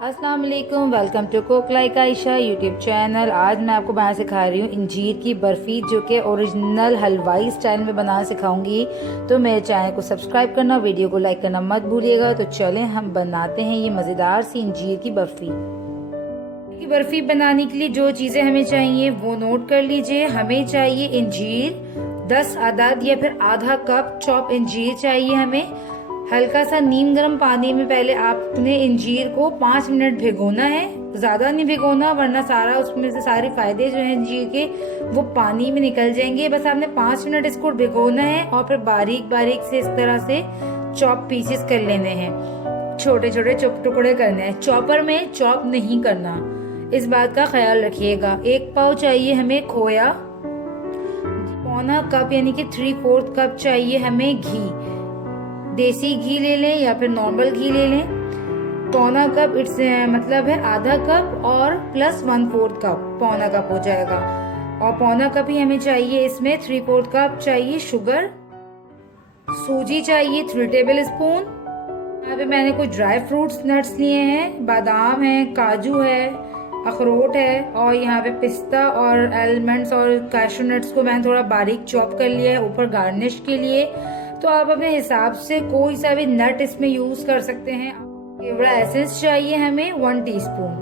अस्सलाम वालेकुम, welcome to cook like Ayesha YouTube channel. आज मैं आपको बनाना सिखा रही हूँ इंजीर की बर्फ़ी, जो कि ओरिजिनल हलवाई स्टाइल में बनाना सिखाऊंगी। तो मेरे चैनल को सब्सक्राइब करना, वीडियो को लाइक करना मत भूलिएगा। तो चलें हम बनाते हैं ये मज़ेदार सी इंजीर की बर्फ़ी बनाने के लिए जो चीज़ें हमें चाहिए वो नोट कर लीजिए। हमें चाहिए इंजीर 10 अदद या फिर आधा कप चॉप इंजीर चाहिए हमें। हल्का सा नीम गर्म पानी में पहले आपने इंजीर को 5 मिनट भिगोना है, ज्यादा नहीं भिगोना वरना सारा उसमें से सारे फायदे जो हैं इंजीर के वो पानी में निकल जाएंगे। बस आपने 5 मिनट इसको भिगोना है और फिर बारीक बारीक से इस तरह से चॉप पीसेस कर लेने हैं, छोटे छोटे टुकड़े करने हैं। चॉपर में चॉप नहीं करना, इस बात का ख्याल रखिएगा। 1 पाव चाहिए हमें खोया, पौना कप यानी कि 3/4 कप चाहिए हमें घी। देसी घी ले लें या फिर नॉर्मल घी ले लें। पौना कप मतलब है आधा कप और प्लस 1/4 कप, पौना कप हो जाएगा। और पौना कप ही हमें चाहिए इसमें 3/4 कप चाहिए शुगर। सूजी चाहिए 3 टेबल स्पून। यहाँ पे मैंने कुछ ड्राई फ्रूट्स नट्स लिए हैं, बादाम है, काजू है, अखरोट है, और यहाँ पे पिस्ता और आलमंड्स और कैशू नट्स को मैंने थोड़ा बारीक चॉप कर लिया है ऊपर गार्निश के लिए। तो आप अपने हिसाब से कोई सा भी नट इसमें यूज कर सकते हैं। केवड़ा एसेंस चाहिए हमें 1 टीस्पून।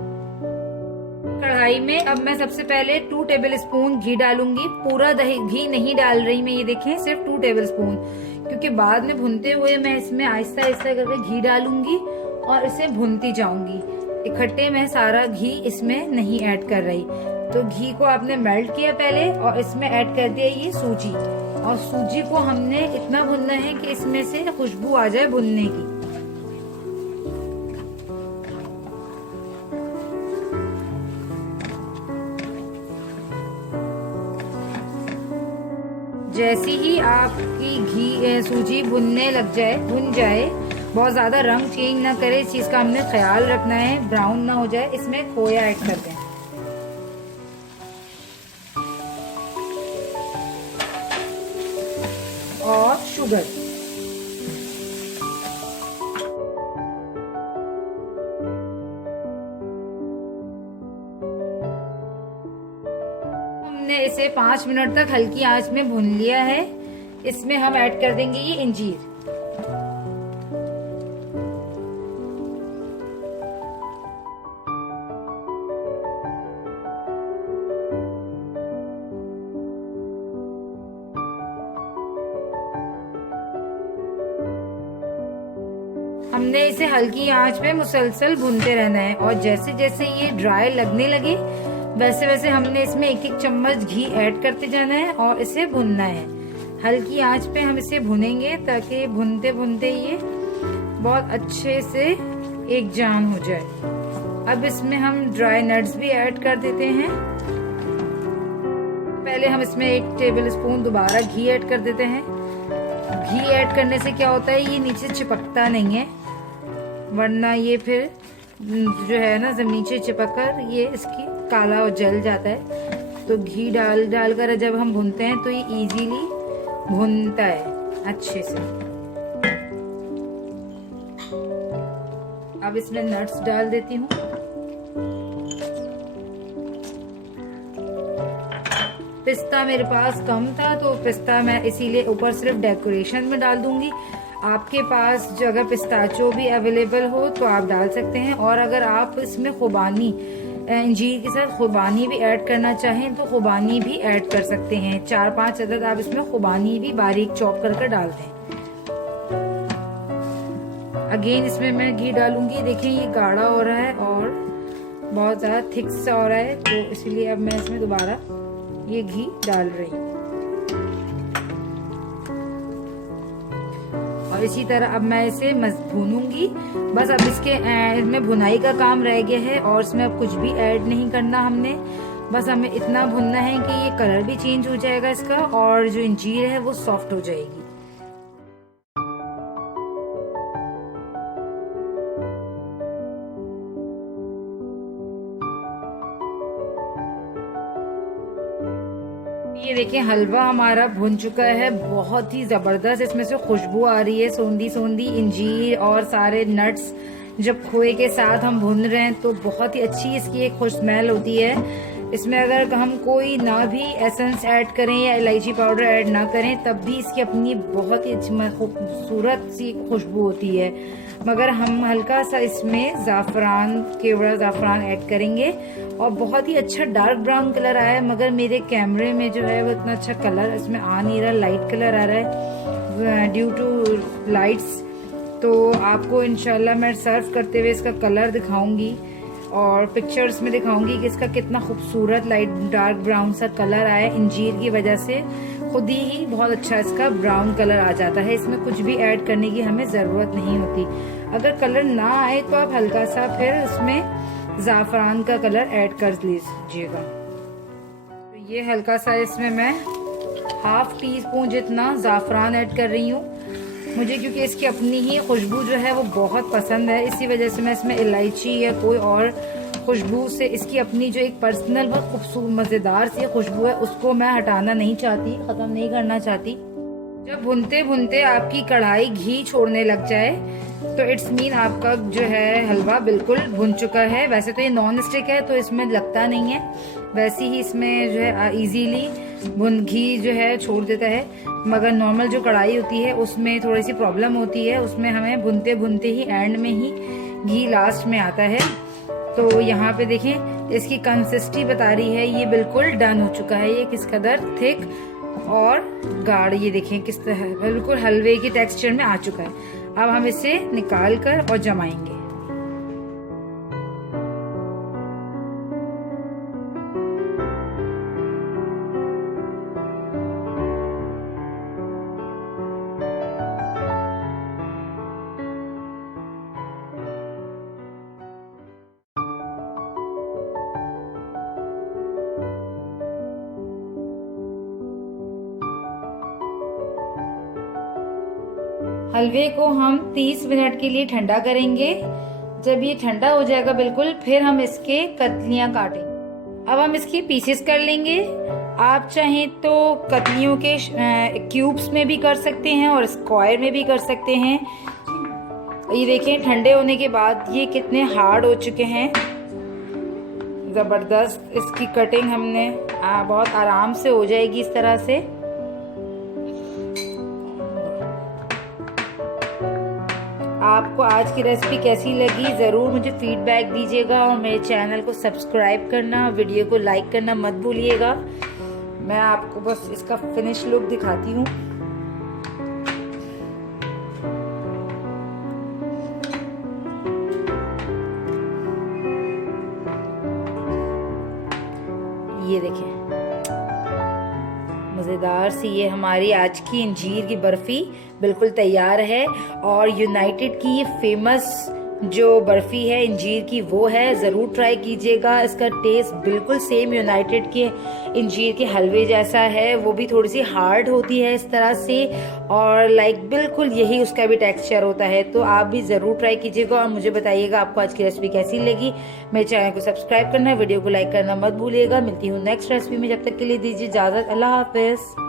कढ़ाई में अब मैं सबसे पहले 2 टेबल स्पून घी डालूंगी। पूरा घी नहीं डाल रही मैं, ये देखें, सिर्फ 2 टेबल स्पून, क्योंकि बाद में भुनते हुए मैं इसमें आहिस्ता आहिस्ता करके घी डालूंगी और इसे भुनती जाऊंगी। इकट्ठे मैं सारा घी इसमें नहीं ऐड कर रही। तो घी को आपने मेल्ट किया पहले और इसमें ऐड कर दिया ये सूजी, और सूजी को हमने इतना भुनना है कि इसमें से खुशबू आ जाए भुनने की। जैसे ही आपकी सूजी भुन जाए, बहुत ज्यादा रंग चेंज ना करे, इस चीज का हमने ख्याल रखना है, ब्राउन ना हो जाए। इसमें खोया ऐड कर दें और शुगर। हमने इसे 5 मिनट तक हल्की आंच में भून लिया है। इसमें हम ऐड कर देंगे ये इंजीर। हमने इसे हल्की आंच पे मुसलसल भूनते रहना है, और जैसे जैसे ये ड्राई लगने लगे वैसे वैसे हमने इसमें 1-1 चम्मच घी ऐड करते जाना है और इसे भुनना है। हल्की आंच पे हम इसे भुनेंगे ताकि भुनते भुनते ये बहुत अच्छे से एक जान हो जाए। अब इसमें हम ड्राई नट्स भी ऐड कर देते हैं। पहले हम इसमें 1 टेबल स्पून दोबारा घी ऐड कर देते हैं। घी ऐड करने से क्या होता है, ये नीचे चिपकता नहीं है, वरना ये फिर जो है ना जब नीचे चिपक कर ये इसकी काला और जल जाता है। तो घी डालकर जब हम भूनते हैं तो ये इजीली भुनता है अच्छे से। अब इसमें नट्स डाल देती हूँ। पिस्ता मेरे पास कम था तो पिस्ता मैं इसीलिए ऊपर सिर्फ डेकोरेशन में डाल दूंगी। आपके पास जो अगर पिस्ताचो भी अवेलेबल हो तो आप डाल सकते हैं, और अगर आप इसमें खुबानी इंजीर के साथ खुबानी भी ऐड करना चाहें तो खुबानी भी ऐड कर सकते हैं। 4-5 अदद आप इसमें खुबानी भी बारीक चॉप कर डाल दें। अगेन इसमें मैं घी डालूंगी। देखें ये गाढ़ा हो रहा है और बहुत ज्यादा थिक सा हो रहा है, तो इसलिए अब मैं इसमें दोबारा ये घी डाल रही हूँ। और इसी तरह अब मैं इसे भूनूंगी। बस अब इसमें भुनाई का काम रह गया है और इसमें अब कुछ भी ऐड नहीं करना हमने। बस हमें इतना भुनना है कि ये कलर भी चेंज हो जाएगा इसका, और जो इंजीर है वो सॉफ्ट हो जाएगी। ये देखिए हलवा हमारा भुन चुका है, बहुत ही जबरदस्त इसमें से खुशबू आ रही है, सोंधी सोंधी इंजीर और सारे नट्स जब खोए के साथ हम भून रहे हैं तो बहुत ही अच्छी इसकी एक खुश स्मेल होती है। इसमें अगर हम कोई ना भी एसेंस ऐड करें या इलायची पाउडर ऐड ना करें तब भी इसकी अपनी बहुत ही खूबसूरत सी खुशबू होती है। मगर हम हल्का सा इसमें ज़ाफ़रान, केवड़ा ज़ाफ़रान ऐड करेंगे और बहुत ही अच्छा डार्क ब्राउन कलर आया है। मगर मेरे कैमरे में जो है वो इतना अच्छा कलर इसमें आ नहीं रहा, लाइट कलर आ रहा है ड्यू टू लाइट्स। तो आपको इंशाल्लाह मैं सर्व करते हुए इसका कलर दिखाऊंगी और पिक्चर्स में दिखाऊंगी कि इसका कितना खूबसूरत लाइट डार्क ब्राउन सा कलर आया। इंजीर की वजह से खुद ही बहुत अच्छा इसका ब्राउन कलर आ जाता है। इसमें कुछ भी ऐड करने की हमें ज़रूरत नहीं होती। अगर कलर ना आए तो आप हल्का सा फिर उसमें ज़ाफ़रान का कलर ऐड कर लीजिएगा। तो ये हल्का सा इसमें मैं ½ टीस्पून जितना ज़ाफ़रान ऐड कर रही हूँ। मुझे क्योंकि इसकी अपनी ही खुशबू जो है वो बहुत पसंद है, इसी वजह से मैं इसमें इलायची या कोई और खुशबू से इसकी अपनी जो एक पर्सनल बहुत खूबसूरत मज़ेदार सी खुशबू है उसको मैं हटाना नहीं चाहती, ख़त्म नहीं करना चाहती। जब भुनते भुनते आपकी कढ़ाई घी छोड़ने लग जाए तो इट्स मीन आपका जो है हलवा बिल्कुल भुन चुका है। वैसे तो ये नॉन स्टिक है तो इसमें लगता नहीं है, वैसे ही इसमें जो है इजीली घी जो है छोड़ देता है। मगर नॉर्मल जो कढ़ाई होती है उसमें थोड़ी सी प्रॉब्लम होती है, उसमें हमें भुनते भुनते ही एंड में ही घी लास्ट में आता है। तो यहाँ पे देखें इसकी कंसिस्टेंसी बता रही है ये बिल्कुल डन हो चुका है। ये किस कदर थिक और गाढ़, ये देखें किस तरह बिल्कुल हलवे के टेक्सचर में आ चुका है। अब हम इसे निकाल कर और जमाएंगे। हलवे को हम 30 मिनट के लिए ठंडा करेंगे। जब ये ठंडा हो जाएगा बिल्कुल, फिर हम इसके कतलियां काटेंगे। अब हम इसकी पीसेस कर लेंगे। आप चाहें तो कतलियों के क्यूब्स में भी कर सकते हैं और स्क्वायर में भी कर सकते हैं। ये देखें ठंडे होने के बाद ये कितने हार्ड हो चुके हैं, ज़बरदस्त। इसकी कटिंग हमने बहुत आराम से हो जाएगी इस तरह से। आपको आज की रेसिपी कैसी लगी ज़रूर मुझे फीडबैक दीजिएगा और मेरे चैनल को सब्सक्राइब करना, वीडियो को लाइक करना मत भूलिएगा। मैं आपको बस इसका फिनिश लुक दिखाती हूँ। ये देखें मज़ेदार सी ये हमारी आज की अंजीर की बर्फ़ी बिल्कुल तैयार है। और यूनाइटेड की ये फेमस जो बर्फ़ी है अंजीर की वो है, ज़रूर ट्राई कीजिएगा। इसका टेस्ट बिल्कुल सेम यूनाइटेड के अंजीर के हलवे जैसा है, वो भी थोड़ी सी हार्ड होती है इस तरह से और लाइक बिल्कुल यही उसका भी टेक्सचर होता है। तो आप भी ज़रूर ट्राई कीजिएगा और मुझे बताइएगा आपको आज की रेसिपी कैसी लगी। मेरे चैनल को सब्सक्राइब करना, वीडियो को लाइक करना मत भूलिएगा। मिलती हूँ नेक्स्ट रेसिपी में, जब तक के लिए दीजिए इजाज़त। अल्लाह हाफिज़।